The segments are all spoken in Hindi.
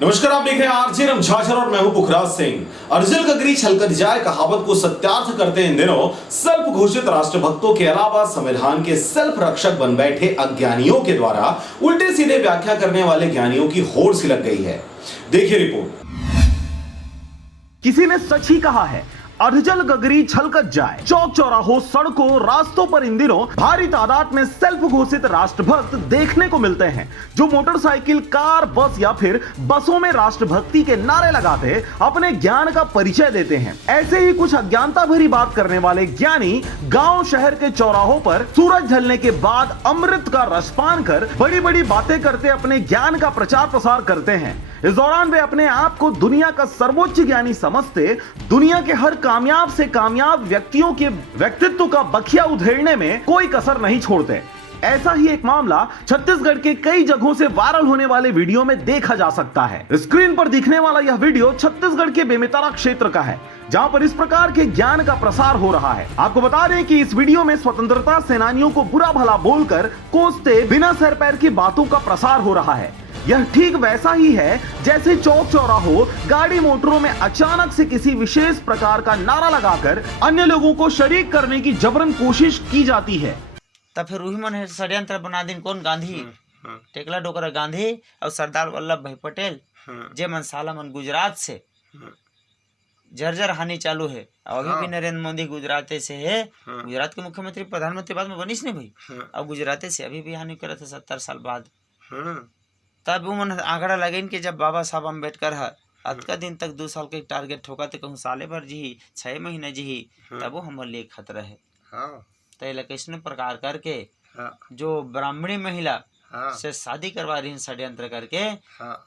नमस्कार, आप देख रहे हैं आरजे रमझाझर और मैं हूं पुखराज सिंह। अर्जुल गगरी छलकत जाए कहावत को सत्यार्थ करते इन दिनों सेल्फ घोषित राष्ट्रभक्तों के अलावा संविधान के सेल्फ रक्षक बन बैठे अज्ञानियों के द्वारा उल्टे सीधे व्याख्या करने वाले ज्ञानियों की होड़ सी लग गई है। देखिए रिपोर्ट। किसी ने सच ही कहा है, अर्जुल गगरी छलकत जाए। चौक चौराहों, सड़कों, रास्तों पर इन दिनों भारी तादाद में सेल्फ घोषित राष्ट्रभक्त देखने को मिलते हैं, जो मोटरसाइकिल, कार, बस या फिर बसों में राष्ट्रभक्ति के नारे लगाते अपने ज्ञान का परिचय देते हैं। ऐसे ही कुछ अज्ञानता भरी बात करने वाले ज्ञानी गांव शहर के चौराहों पर सूरज ढलने के बाद अमृत का रसपान कर बड़ी बड़ी बातें करते अपने ज्ञान का प्रचार प्रसार करते हैं। इस दौरान वे अपने आप को दुनिया का सर्वोच्च ज्ञानी समझते दुनिया के हर कामयाब से कामयाब व्यक्तियों के व्यक्तित्व का बखिया उधेड़ने में कोई कसर नहीं छोड़ते। ऐसा ही एक मामला छत्तीसगढ़ के कई जगहों से वायरल होने वाले वीडियो में देखा जा सकता है। स्क्रीन पर दिखने वाला यह वीडियो छत्तीसगढ़ के बेमेतरा क्षेत्र का है, जहां पर इस प्रकार के ज्ञान का प्रसार हो रहा है। आपको बता दें कि इस वीडियो में स्वतंत्रता सेनानियों को बुरा भला बोलकर कोसते बिना सर पैर की बातों का प्रसार हो रहा है। यह ठीक वैसा ही है जैसे चौक चौराहों, गाड़ी मोटरों में अचानक से किसी विशेष प्रकार का नारा लगाकर अन्य लोगों को शरीक करने की जबरन कोशिश की जाती है। तब फिर वही मन षड्यंत्र बना दिन कौन गांधी टेकला डोकरा गांधी और सरदार वल्लभ भाई पटेल जे मन साला मन गुजरात से जर्जर हानि चालू है। और अभी भी नरेंद्र मोदी गुजरात से है, गुजरात के मुख्यमंत्री प्रधानमंत्री बाद में बनिस नहीं भाई, और गुजरात से अभी भी हानि करे थे 70 साल बाद। तब वो मन आंकड़ा लगे कि जब बाबा साहब अम्बेडकर अतका दिन तक 2 साल के टारगेट ठोका थे, कहूँ साले भर जी 6 महीने जी, तब वो हमारे लिए खतरा है। तो कैसे प्रकार करके जो ब्राह्मणी महिला से शादी करवा रही षड्यंत्र करके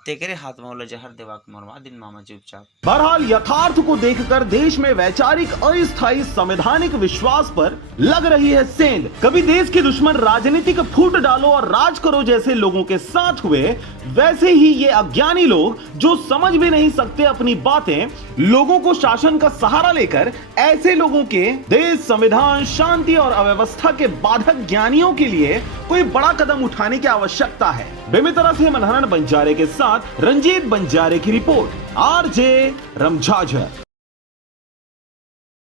तेरे हाथ में जहर देवा मरवा दिन मामा चुपचाप। बहरहाल यथार्थ को देखकर देश में वैचारिक अस्थायी संवैधानिक विश्वास पर लग रही है सेंध। कभी देश के दुश्मन राजनीतिक फूट डालो और राज करो जैसे लोगों के साथ हुए, वैसे ही ये अज्ञानी लोग जो समझ भी नहीं सकते अपनी बातें, लोगों को शासन का सहारा लेकर ऐसे लोगों के देश, संविधान, शांति और अव्यवस्था के बाधक ज्ञानियों के लिए कोई बड़ा कदम उठाने की आवश्यकता है। बेमेतरा से मनहरन बंजारे के साथ रंजीत बंजारे की रिपोर्ट, आरजे रमझाझर।